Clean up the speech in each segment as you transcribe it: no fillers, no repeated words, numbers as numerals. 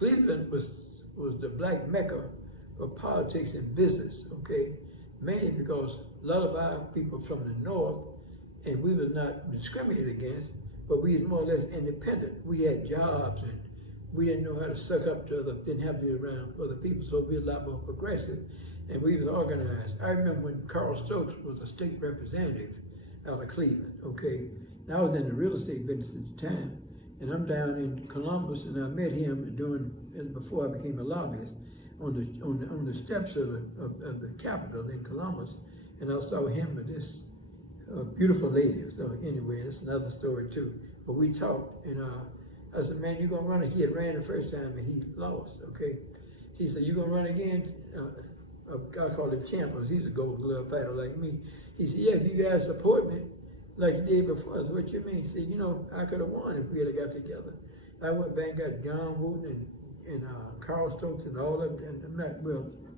Cleveland was the black mecca for politics and business, okay? Mainly because a lot of our people from the north, and we was not discriminated against, but we was more or less independent. We had jobs and we didn't know how to suck up to other, didn't have to be around other people, so we were a lot more progressive and we was organized. I remember when Carl Stokes was a state representative out of Cleveland, okay? And I was in the real estate business at the time, and I'm down in Columbus, and I met him before I became a lobbyist, on the steps of the Capitol in Columbus, and I saw him with this beautiful lady. So anyway, it's another story too. But we talked, and I said, "Man, you gonna run?" He had ran the first time and he lost. Okay, he said, "You gonna run again?" A guy called him Champions. He's a Gold Glove fighter like me. He said, "Yeah, if you guys support me like you did before." I said, "What you mean?" He said, "You know, I could have won if we had got together." I went back and got John Wooten and Carl Stokes and all of them, and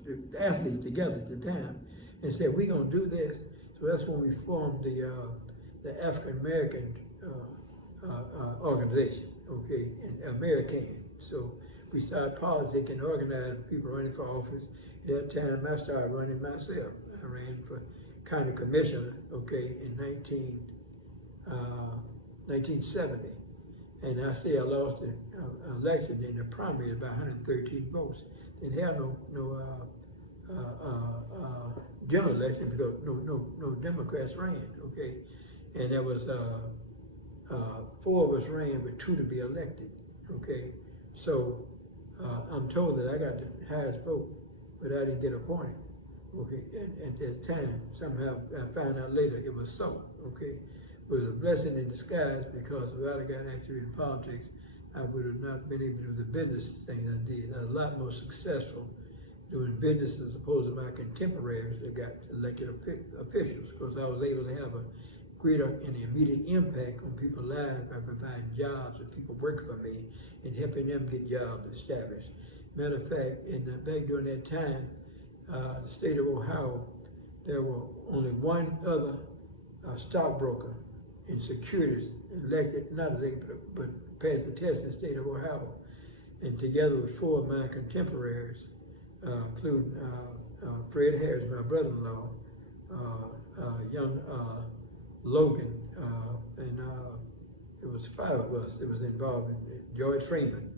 the athletes together at the time, and said, "We're gonna do this." So that's when we formed the African American organization, okay, and American. So we started politics and organized people running for office. At that time, I started running myself. I ran for county commissioner, okay, in 1970. And I say I lost the election in the primary by 113 votes. Didn't have no general election because no Democrats ran, okay? And there was 4 of us ran with 2 to be elected, okay? So I'm told that I got the highest vote, but I didn't get appointed, okay? And at that time, somehow I found out later it was so, okay? But it was a blessing in disguise because if I'd have got active in politics, I would have not been able to do the business thing I did. I was a lot more successful doing business as opposed to my contemporaries that got elected officials, because I was able to have a greater and immediate impact on people's lives by providing jobs and people work for me and helping them get jobs established. Matter of fact, back during that time, the state of Ohio, there were only one other stockbroker in securities elected, not elected, but passed the test in the state of Ohio. And together with 4 of my contemporaries, including Fred Harris, my brother-in-law, young Logan, and it was 5 of us that was involved in it. George Freeman.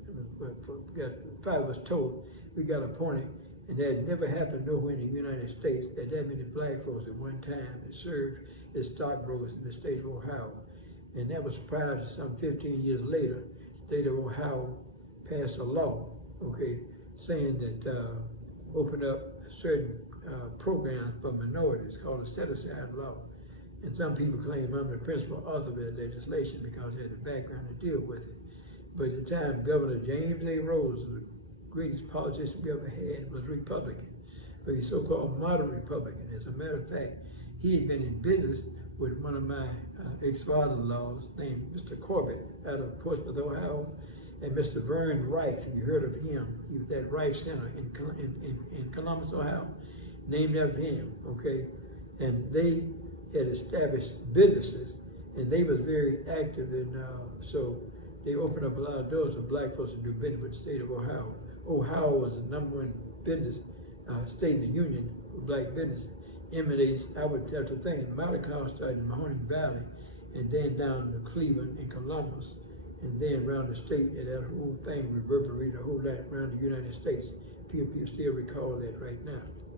Got 5 of us told we got appointed, and that had never happened nowhere in the United States that many black folks at one time that served as stockbrokers in the state of Ohio. And that was prior to some 15 years later, the state of Ohio passed a law, okay, saying that opened up certain programs for minorities called the set-aside law. And some people claim I'm the principal author of that legislation because I had the background to deal with it. But at the time, Governor James A. Rose, the greatest politician we ever had, was Republican, but he's so-called moderate Republican. As a matter of fact, he had been in business with one of my ex-father-in-laws named Mr. Corbett out of Portsmouth, Ohio, and Mr. Vern Rife. You heard of him? He was at Rife Center in Columbus, Ohio, named after him, okay? And they had established businesses, and they was very active, and so they opened up a lot of doors for black folks to do business with the state of Ohio. Ohio was the #1 business state in the union for black business. Emanates, I would have to think, Malecon started in Mahoning Valley, and then down to Cleveland and Columbus, and then around the state, and that whole thing reverberated a whole lot around the United States. People still recall that right now.